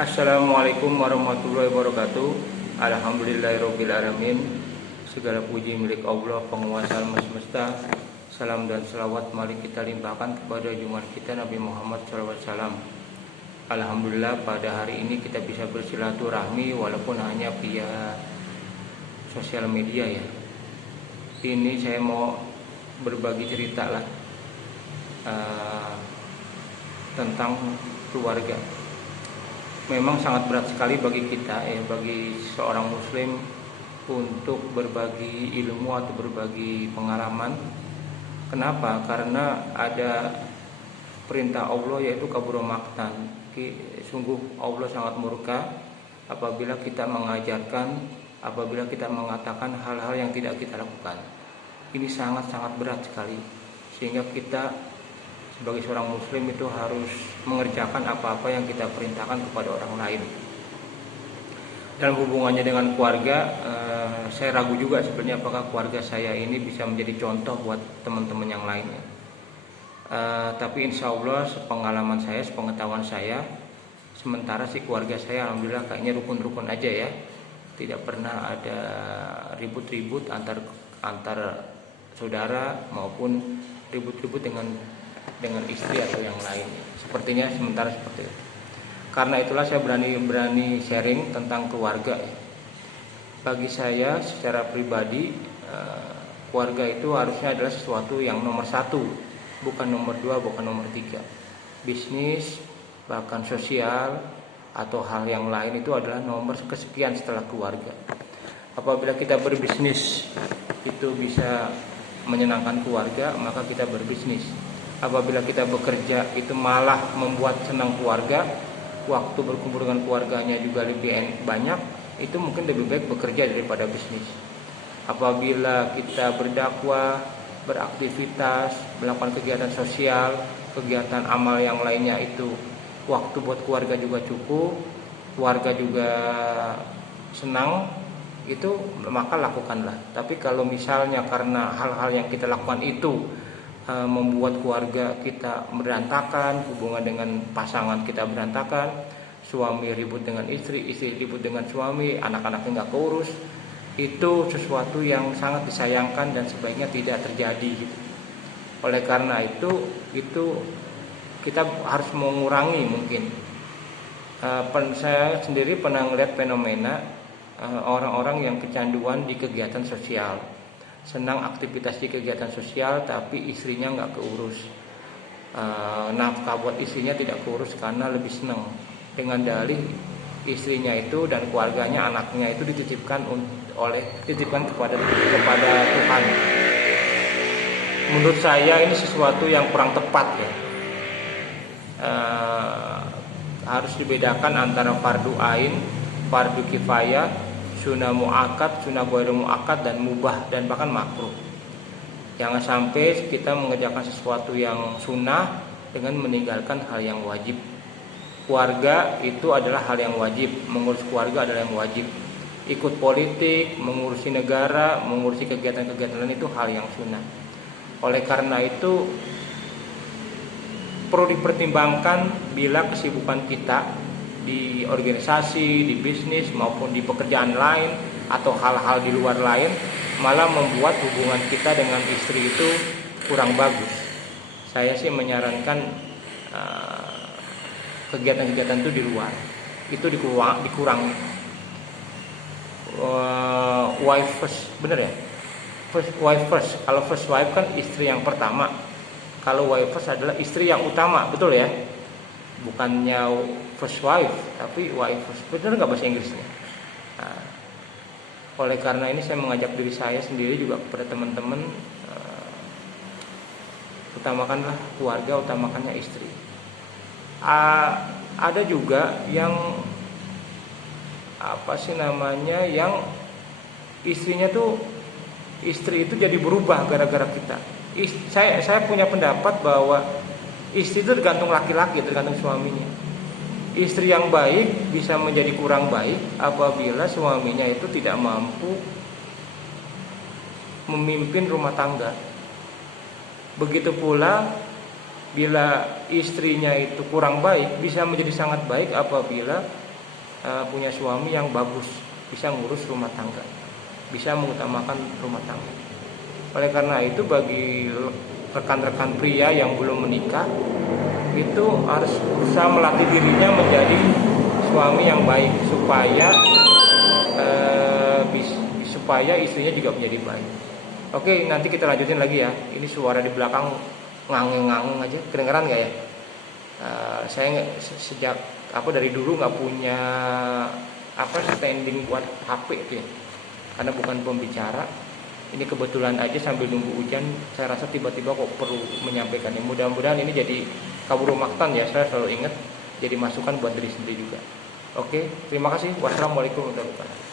Assalamualaikum warahmatullahi wabarakatuh. Alhamdulillahirrabbilalamin. Segala puji milik Allah, penguasa alam semesta. Salam dan selawat mari kita limpahkan kepada junjungan kita Nabi Muhammad SAW. Alhamdulillah pada hari ini kita bisa bersilaturahmi walaupun hanya via sosial media ya. Ini saya mau berbagi cerita lah tentang keluarga. Memang sangat berat sekali bagi kita ya, bagi seorang muslim untuk berbagi ilmu atau berbagi pengalaman. Kenapa? Karena ada perintah Allah yaitu kabura maqtan. Sungguh Allah sangat murka apabila kita mengajarkan, apabila kita mengatakan hal-hal yang tidak kita lakukan. Ini sangat-sangat berat sekali, sehingga kita sebagai seorang muslim itu harus mengerjakan apa-apa yang kita perintahkan kepada orang lain. Dalam hubungannya dengan keluarga, saya ragu juga sebenarnya apakah keluarga saya ini bisa menjadi contoh buat teman-teman yang lainnya. Tapi insya Allah sepengalaman saya, sepengetahuan saya, sementara si keluarga saya alhamdulillah kayaknya rukun-rukun aja ya. Tidak pernah ada ribut-ribut antar saudara maupun ribut-ribut dengan istri atau yang lain. Sepertinya sementara seperti itu. Karena itulah saya berani sharing tentang keluarga. Bagi saya secara pribadi, keluarga itu harusnya adalah sesuatu yang nomor satu, bukan nomor dua, bukan nomor tiga. Bisnis, bahkan sosial atau hal yang lain itu adalah nomor kesekian setelah keluarga. Apabila kita berbisnis itu bisa menyenangkan keluarga, maka kita berbisnis. Apabila kita bekerja itu malah membuat senang keluarga, waktu berkumpul dengan keluarganya juga lebih banyak, itu mungkin lebih baik bekerja daripada bisnis. Apabila kita berdakwah, beraktivitas, melakukan kegiatan sosial, kegiatan amal yang lainnya itu waktu buat keluarga juga cukup, keluarga juga senang, itu maka lakukanlah. Tapi kalau misalnya karena hal-hal yang kita lakukan itu membuat keluarga kita berantakan, hubungan dengan pasangan kita berantakan, suami ribut dengan istri, istri ribut dengan suami, anak-anaknya nggak keurus, itu sesuatu yang sangat disayangkan dan sebaiknya tidak terjadi gitu. Oleh karena itu kita harus mengurangi mungkin. Saya sendiri pernah melihat fenomena orang-orang yang kecanduan di kegiatan sosial, senang aktivitas di kegiatan sosial tapi istrinya nggak keurus, nafkah buat istrinya tidak keurus karena lebih senang, dengan dalih istrinya itu dan keluarganya, anaknya itu dititipkan kepada Tuhan. Menurut saya ini sesuatu yang kurang tepat ya. Harus dibedakan antara fardu ain, fardu kifayah, sunnah muakkad, sunnah ghairu muakkad, dan mubah dan bahkan makruh. Jangan sampai kita mengerjakan sesuatu yang sunnah dengan meninggalkan hal yang wajib. Keluarga itu adalah hal yang wajib, mengurus keluarga adalah yang wajib. Ikut politik, mengurusi negara, mengurusi kegiatan-kegiatan lain itu hal yang sunnah. Oleh karena itu perlu dipertimbangkan bila kesibukan kita di organisasi, di bisnis maupun di pekerjaan lain atau hal-hal di luar lain malah membuat hubungan kita dengan istri itu kurang bagus. Saya sih menyarankan kegiatan-kegiatan itu di luar itu dikurangi. Wife first, bener ya? Wife first. Kalau first wife kan istri yang pertama. Kalau wife first adalah istri yang utama, betul ya? Bukannya first wife, tapi wife first. Benar nggak bahasa Inggrisnya? Nah, oleh karena ini saya mengajak diri saya sendiri juga kepada teman-teman, utamakanlah keluarga, utamakannya istri. Ada juga yang yang istrinya tuh, istri itu jadi berubah gara-gara kita. Saya punya pendapat bahwa istri itu tergantung laki-laki, tergantung suaminya. Istri yang baik bisa menjadi kurang baik apabila suaminya itu tidak mampu memimpin rumah tangga. Begitu pula bila istrinya itu kurang baik bisa menjadi sangat baik apabila punya suami yang bagus, bisa ngurus rumah tangga, bisa mengutamakan rumah tangga. Oleh karena itu bagi rekan-rekan pria yang belum menikah itu harus berusaha melatih dirinya menjadi suami yang baik supaya istrinya juga menjadi baik. Oke, nanti kita lanjutin lagi ya. Ini suara di belakang ngangeng-ngangeng aja, kedengeran nggak ya? Saya sejak dari dulu nggak punya standing buat HP itu ya, karena bukan pembicara. Ini kebetulan aja sambil nunggu hujan, saya rasa tiba-tiba kok perlu menyampaikannya. Mudah-mudahan ini jadi kabur maktan ya, saya selalu ingat, jadi masukan buat diri sendiri juga. Oke, terima kasih. Wassalamualaikum warahmatullahi wabarakatuh.